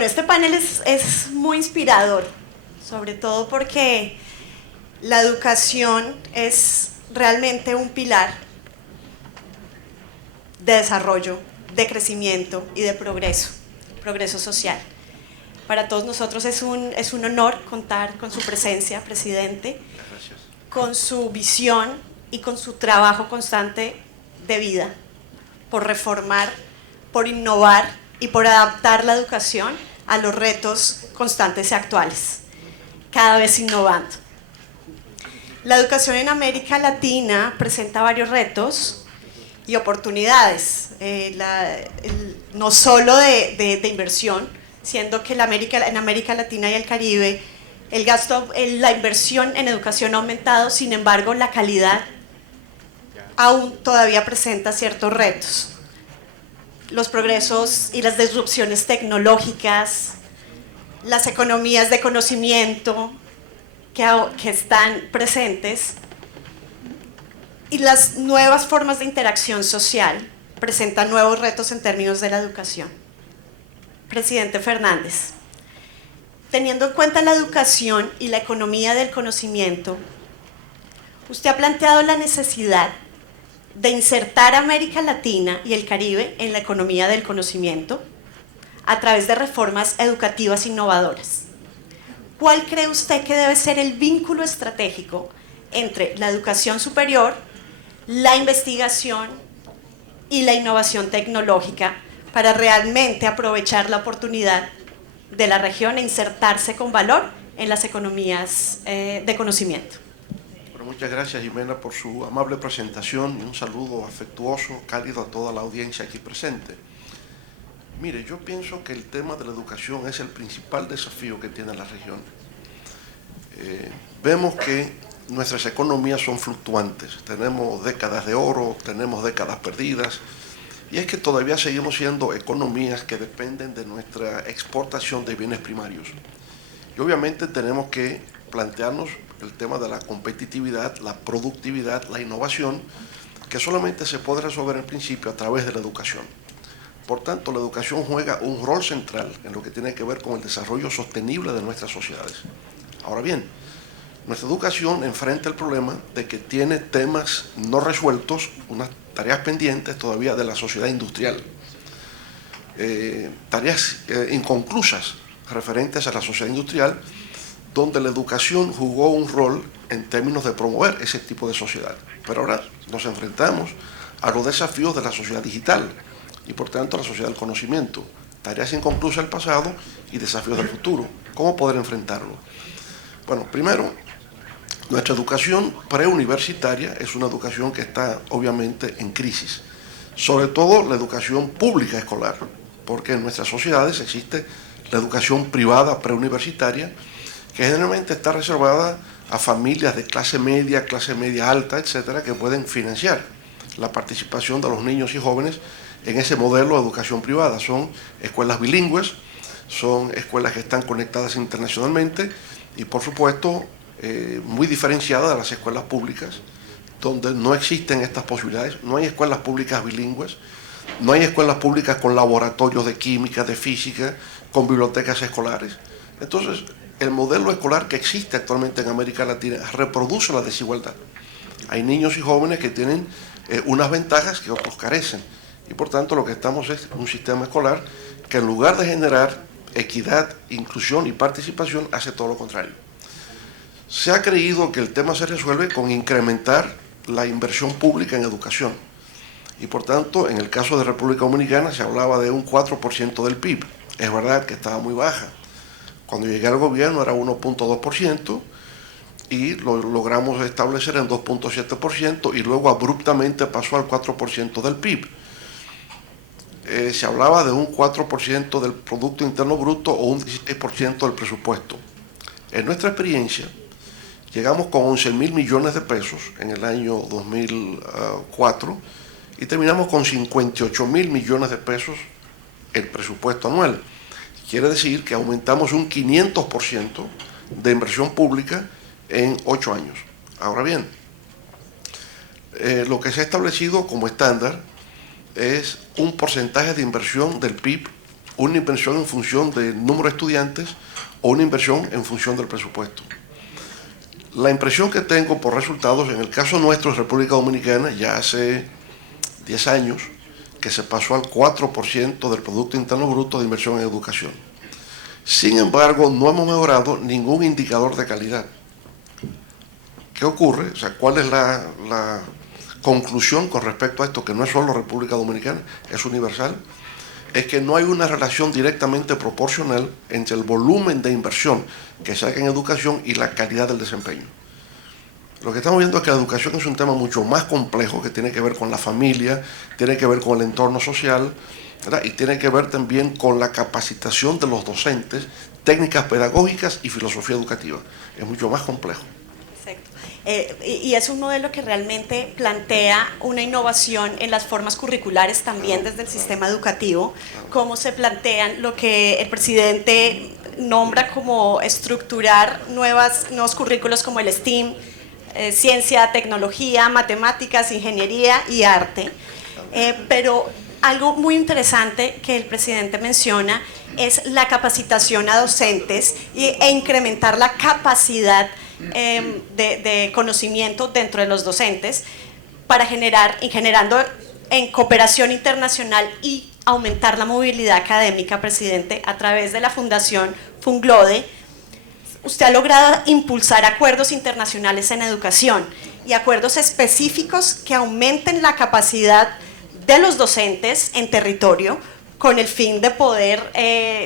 Bueno, este panel es muy inspirador, sobre todo porque la educación es realmente un pilar de desarrollo, de crecimiento y de progreso social. Para todos nosotros es un honor contar con su presencia, presidente, con su visión y con su trabajo constante de vida por reformar, por innovar y por adaptar la educación a los retos constantes y actuales, cada vez innovando. La educación en América Latina presenta varios retos y oportunidades, no solo de inversión, siendo que en América Latina y el Caribe la inversión en educación ha aumentado, sin embargo la calidad aún todavía presenta ciertos retos. Los progresos y las disrupciones tecnológicas, las economías de conocimiento que están presentes y las nuevas formas de interacción social presentan nuevos retos en términos de la educación. Presidente Fernández, teniendo en cuenta la educación y la economía del conocimiento, usted ha planteado la necesidad de insertar a América Latina y el Caribe en la economía del conocimiento a través de reformas educativas innovadoras. ¿Cuál cree usted que debe ser el vínculo estratégico entre la educación superior, la investigación y la innovación tecnológica para realmente aprovechar la oportunidad de la región e insertarse con valor en las economías de conocimiento? Bueno, muchas gracias, Jimena, por su amable presentación y un saludo afectuoso, cálido a toda la audiencia aquí presente. Mire, yo pienso que el tema de la educación es el principal desafío que tiene la región. Vemos que nuestras economías son fluctuantes, tenemos décadas de oro, tenemos décadas perdidas, y es que todavía seguimos siendo economías que dependen de nuestra exportación de bienes primarios. Y obviamente tenemos que plantearnos el tema de la competitividad, la productividad, la innovación, que solamente se puede resolver en principio a través de la educación. Por tanto, la educación juega un rol central en lo que tiene que ver con el desarrollo sostenible de nuestras sociedades. Ahora bien, nuestra educación enfrenta el problema de que tiene temas no resueltos, unas tareas pendientes todavía de la sociedad industrial, tareas inconclusas referentes a la sociedad industrial, donde la educación jugó un rol en términos de promover ese tipo de sociedad. Pero ahora nos enfrentamos a los desafíos de la sociedad digital y por tanto a la sociedad del conocimiento, tareas inconclusas del pasado y desafíos del futuro. ¿Cómo poder enfrentarlo? Bueno, primero, nuestra educación preuniversitaria es una educación que está obviamente en crisis, sobre todo la educación pública escolar, porque en nuestras sociedades existe la educación privada preuniversitaria, que generalmente está reservada a familias de clase media alta, etcétera, que pueden financiar la participación de los niños y jóvenes en ese modelo de educación privada. Son escuelas bilingües, son escuelas que están conectadas internacionalmente y, por supuesto, muy diferenciadas de las escuelas públicas, donde no existen estas posibilidades. No hay escuelas públicas bilingües, no hay escuelas públicas con laboratorios de química, de física, con bibliotecas escolares. Entonces, el modelo escolar que existe actualmente en América Latina reproduce la desigualdad. Hay niños y jóvenes que tienen unas ventajas que otros carecen. Y por tanto lo que estamos es un sistema escolar que en lugar de generar equidad, inclusión y participación, hace todo lo contrario. Se ha creído que el tema se resuelve con incrementar la inversión pública en educación. Y por tanto, en el caso de República Dominicana se hablaba de un 4% del PIB. Es verdad que estaba muy baja. Cuando llegué al gobierno era 1.2% y lo logramos establecer en 2.7% y luego abruptamente pasó al 4% del PIB. Se hablaba de un 4% del Producto Interno Bruto o un 16% del presupuesto. En nuestra experiencia, llegamos con 11.000 millones de pesos en el año 2004 y terminamos con 58.000 millones de pesos el presupuesto anual. Quiere decir que aumentamos un 500% de inversión pública en 8 años. Ahora bien, lo que se ha establecido como estándar es un porcentaje de inversión del PIB una inversión en función del número de estudiantes o una inversión en función del presupuesto. La impresión que tengo por resultados, en el caso nuestro, en República Dominicana, ya hace 10 años, que se pasó al 4% del Producto Interno Bruto de inversión en educación. Sin embargo, no hemos mejorado ningún indicador de calidad. ¿Qué ocurre? O sea, ¿cuál es la conclusión con respecto a esto? Que no es solo República Dominicana, es universal. Es que no hay una relación directamente proporcional entre el volumen de inversión que se haga en educación y la calidad del desempeño. Lo que estamos viendo es que la educación es un tema mucho más complejo, que tiene que ver con la familia, tiene que ver con el entorno social, ¿verdad? Y tiene que ver también con la capacitación de los docentes, técnicas pedagógicas y filosofía educativa. Es mucho más complejo. Perfecto. Y es un modelo que realmente plantea una innovación en las formas curriculares también desde el sistema educativo, cómo se plantean lo que el presidente nombra como estructurar nuevos currículos como el STEAM, ciencia, tecnología, matemáticas, ingeniería y arte. Pero algo muy interesante que el presidente menciona es la capacitación a docentes e incrementar la capacidad de conocimiento dentro de los docentes para generando en cooperación internacional y aumentar la movilidad académica, presidente, a través de la Fundación Funglode. Usted ha logrado impulsar acuerdos internacionales en educación y acuerdos específicos que aumenten la capacidad de los docentes en territorio con el fin de poder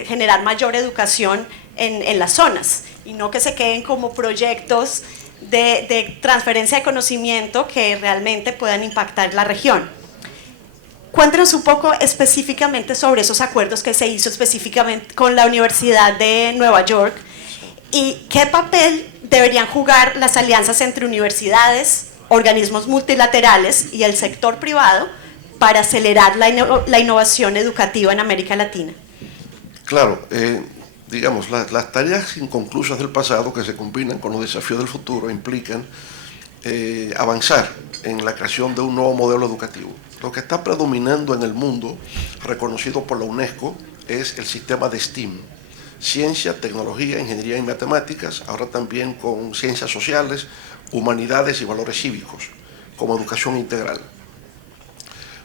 generar mayor educación en las zonas y no que se queden como proyectos de transferencia de conocimiento que realmente puedan impactar la región. Cuéntenos un poco específicamente sobre esos acuerdos que se hizo específicamente con la Universidad de Nueva York y qué papel deberían jugar las alianzas entre universidades, organismos multilaterales y el sector privado para acelerar la innovación educativa en América Latina. Claro, digamos, las tareas inconclusas del pasado que se combinan con los desafíos del futuro implican avanzar en la creación de un nuevo modelo educativo. Lo que está predominando en el mundo, reconocido por la UNESCO, es el sistema de STEAM: ciencia, tecnología, ingeniería y matemáticas, ahora también con ciencias sociales, humanidades y valores cívicos, como educación integral.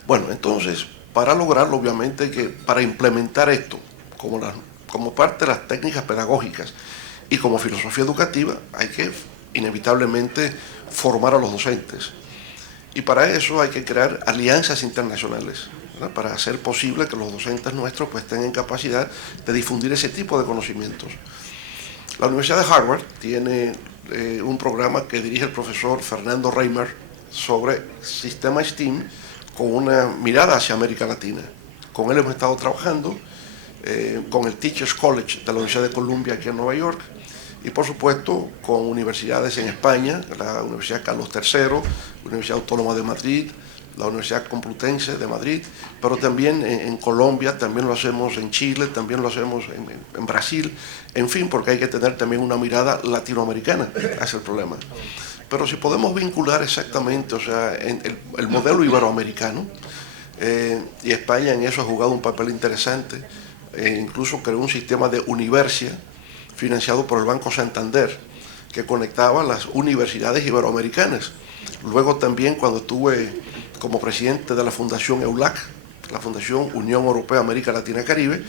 Bueno, entonces, para lograrlo, obviamente, que para implementar esto como parte de las técnicas pedagógicas y como filosofía educativa, hay que inevitablemente formar a los docentes. Y para eso hay que crear alianzas internacionales, ¿verdad? Para hacer posible que los docentes nuestros pues tengan capacidad de difundir ese tipo de conocimientos. La Universidad de Harvard tiene un programa que dirige el profesor Fernando Reimer sobre sistema STEAM con una mirada hacia América Latina. Con él hemos estado trabajando con el Teachers College de la Universidad de Columbia aquí en Nueva York y por supuesto con universidades en España, la Universidad Carlos III, la Universidad Autónoma de Madrid, la Universidad Complutense de Madrid, pero también en Colombia, también lo hacemos en Chile, también lo hacemos en Brasil, en fin, porque hay que tener también una mirada latinoamericana hacia el problema. Pero si podemos vincular exactamente, o sea, el modelo iberoamericano, y España en eso ha jugado un papel interesante, incluso creó un sistema de Universia financiado por el Banco Santander que conectaba las universidades iberoamericanas. Luego también cuando estuve como presidente de la Fundación EULAC, la Fundación Unión Europea América Latina Caribe,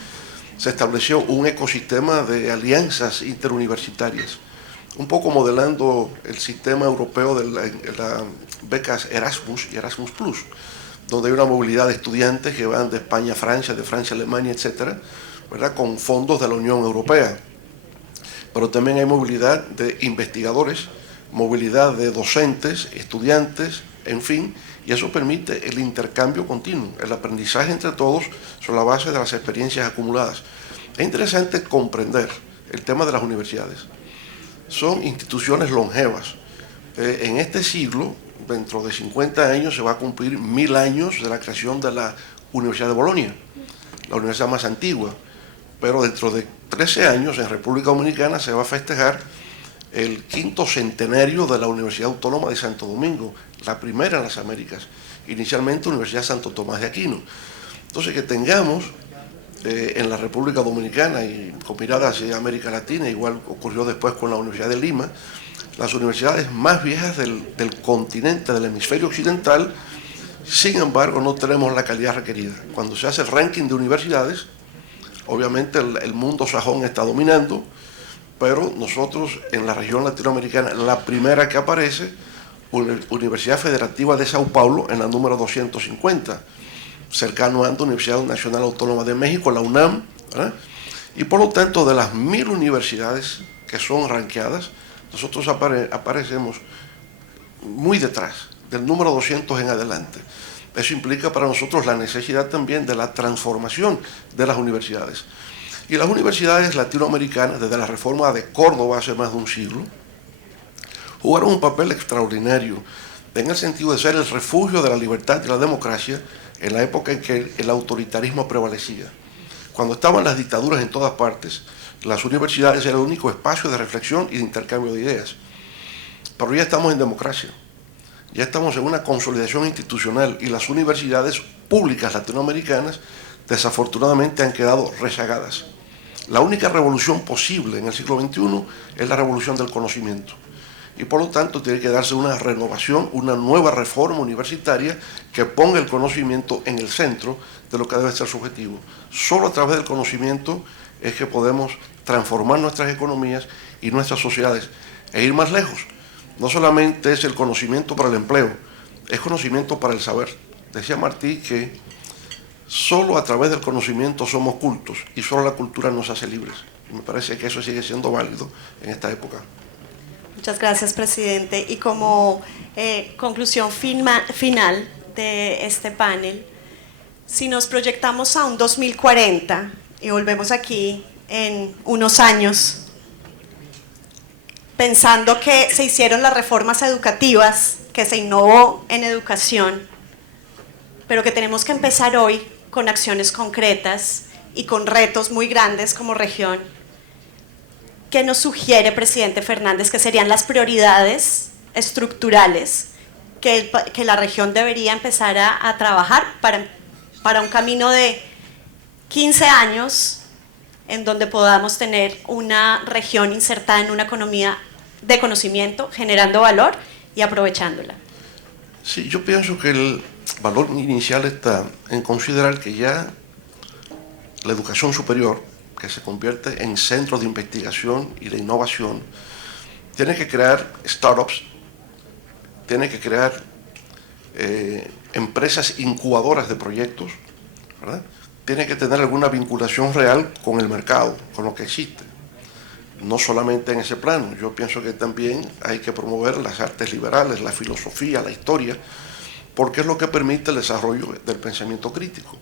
se estableció un ecosistema de alianzas interuniversitarias, un poco modelando el sistema europeo de las becas Erasmus y Erasmus Plus, donde hay una movilidad de estudiantes que van de España a Francia, de Francia a Alemania, etcétera, ¿verdad? Con fondos de la Unión Europea. Pero también hay movilidad de investigadores, movilidad de docentes, estudiantes, en fin, y eso permite el intercambio continuo, el aprendizaje entre todos sobre la base de las experiencias acumuladas. Es interesante comprender el tema de las universidades. Son instituciones longevas. En este siglo, dentro de 50 años, se va a cumplir 1000 años de la creación de la Universidad de Bolonia, la universidad más antigua. Pero dentro de 13 años, en República Dominicana, se va a festejar el 5º centenario de la Universidad Autónoma de Santo Domingo, la primera en las Américas, inicialmente Universidad Santo Tomás de Aquino. Entonces, que tengamos en la República Dominicana y con mirada hacia América Latina, igual ocurrió después con la Universidad de Lima, las universidades más viejas del continente, del hemisferio occidental. Sin embargo, no tenemos la calidad requerida. Cuando se hace el ranking de universidades, obviamente el mundo sajón está dominando, pero nosotros en la región latinoamericana, la primera que aparece, Universidad Federativa de Sao Paulo, en la número 250, cercano a la Universidad Nacional Autónoma de México, la UNAM, ¿verdad? Y por lo tanto, de las 1000 universidades que son ranqueadas, nosotros aparecemos muy detrás, del número 200 en adelante. Eso implica para nosotros la necesidad también de la transformación de las universidades. Y las universidades latinoamericanas, desde la reforma de Córdoba hace más de un siglo, jugaron un papel extraordinario en el sentido de ser el refugio de la libertad y la democracia en la época en que el autoritarismo prevalecía. Cuando estaban las dictaduras en todas partes, las universidades eran el único espacio de reflexión y de intercambio de ideas. Pero ya estamos en democracia, ya estamos en una consolidación institucional y las universidades públicas latinoamericanas desafortunadamente han quedado rezagadas. La única revolución posible en el siglo XXI es la revolución del conocimiento. Y por lo tanto tiene que darse una renovación, una nueva reforma universitaria que ponga el conocimiento en el centro de lo que debe ser su objetivo. Solo a través del conocimiento es que podemos transformar nuestras economías y nuestras sociedades e ir más lejos. No solamente es el conocimiento para el empleo, es conocimiento para el saber. Decía Martí que solo a través del conocimiento somos cultos y solo la cultura nos hace libres. Y me parece que eso sigue siendo válido en esta época. Muchas gracias, presidente. Y como conclusión final de este panel, si nos proyectamos a un 2040 y volvemos aquí en unos años, pensando que se hicieron las reformas educativas, que se innovó en educación, pero que tenemos que empezar hoy con acciones concretas y con retos muy grandes como región, ¿qué nos sugiere, presidente Fernández, que serían las prioridades estructurales que la región debería empezar a trabajar para un camino de 15 años en donde podamos tener una región insertada en una economía de conocimiento, generando valor y aprovechándola? Sí, yo pienso que el valor inicial está en considerar que ya la educación superior, que se convierte en centro de investigación y de innovación, tiene que crear startups, tiene que crear empresas incubadoras de proyectos, ¿verdad? Tiene que tener alguna vinculación real con el mercado, con lo que existe. No solamente en ese plano, yo pienso que también hay que promover las artes liberales, la filosofía, la historia, porque es lo que permite el desarrollo del pensamiento crítico,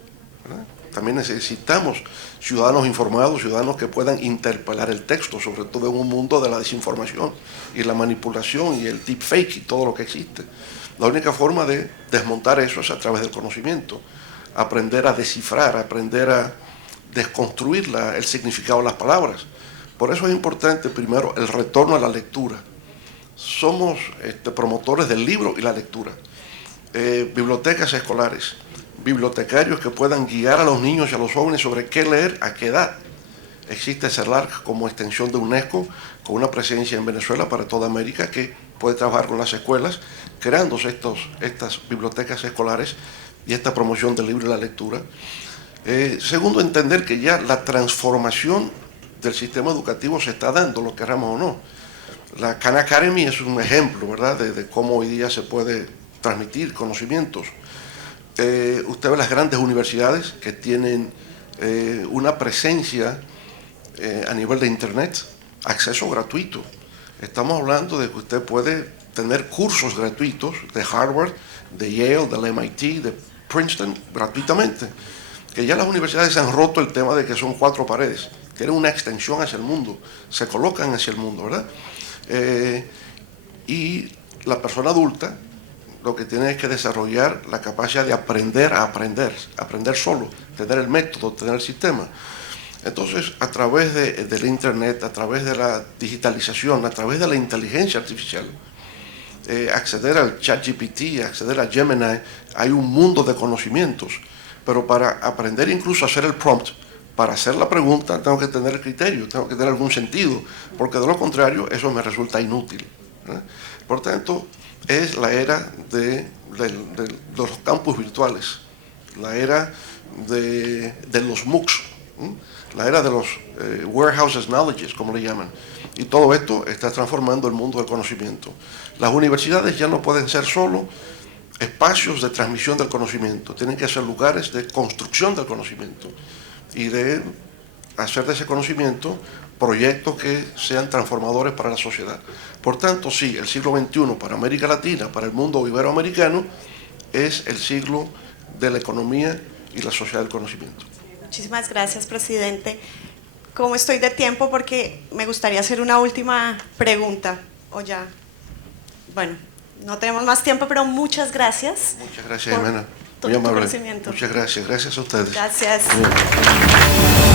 ¿verdad? También necesitamos ciudadanos informados, ciudadanos que puedan interpelar el texto, sobre todo en un mundo de la desinformación y la manipulación y el deepfake y todo lo que existe. La única forma de desmontar eso es a través del conocimiento, aprender a descifrar, aprender a desconstruir el significado de las palabras. Por eso es importante primero el retorno a la lectura. Somos promotores del libro y la lectura. Bibliotecas escolares, bibliotecarios que puedan guiar a los niños y a los jóvenes sobre qué leer, a qué edad. Existe CELARC como extensión de UNESCO, con una presencia en Venezuela para toda América, que puede trabajar con las escuelas, creándose estas bibliotecas escolares y esta promoción del libro y la lectura. Segundo, entender que ya la transformación del sistema educativo se está dando, lo queramos o no. La Khan Academy es un ejemplo, ¿verdad?, de cómo hoy día se puede transmitir conocimientos. Usted ve las grandes universidades que tienen una presencia a nivel de Internet, acceso gratuito. Estamos hablando de que usted puede tener cursos gratuitos de Harvard, de Yale, del MIT, de Princeton, gratuitamente. Que ya las universidades han roto el tema de que son 4 paredes, tienen una extensión hacia el mundo, se colocan hacia el mundo, ¿verdad? Y la persona adulta lo que tiene es que desarrollar la capacidad de aprender a aprender, aprender solo, tener el método, tener el sistema. Entonces, a través del Internet, a través de la digitalización, a través de la inteligencia artificial, acceder al ChatGPT, acceder a Gemini, hay un mundo de conocimientos, pero para aprender incluso a hacer el prompt, para hacer la pregunta tengo que tener el criterio, tengo que tener algún sentido, porque de lo contrario eso me resulta inútil. Por tanto, es la era de los campus virtuales, la era de los MOOCs, la era de los Warehouses Knowledges, como le llaman. Y todo esto está transformando el mundo del conocimiento. Las universidades ya no pueden ser solo espacios de transmisión del conocimiento, tienen que ser lugares de construcción del conocimiento y de hacer de ese conocimiento proyectos que sean transformadores para la sociedad. Por tanto, sí, el siglo XXI para América Latina, para el mundo iberoamericano, es el siglo de la economía y la sociedad del conocimiento. Muchísimas gracias, presidente. ¿Cómo estoy de tiempo? Porque me gustaría hacer una última pregunta. O ya, bueno, no tenemos más tiempo, pero muchas gracias. Muchas gracias, Jimena. Muy amable. Muchas gracias. Gracias a ustedes. Gracias. Bien.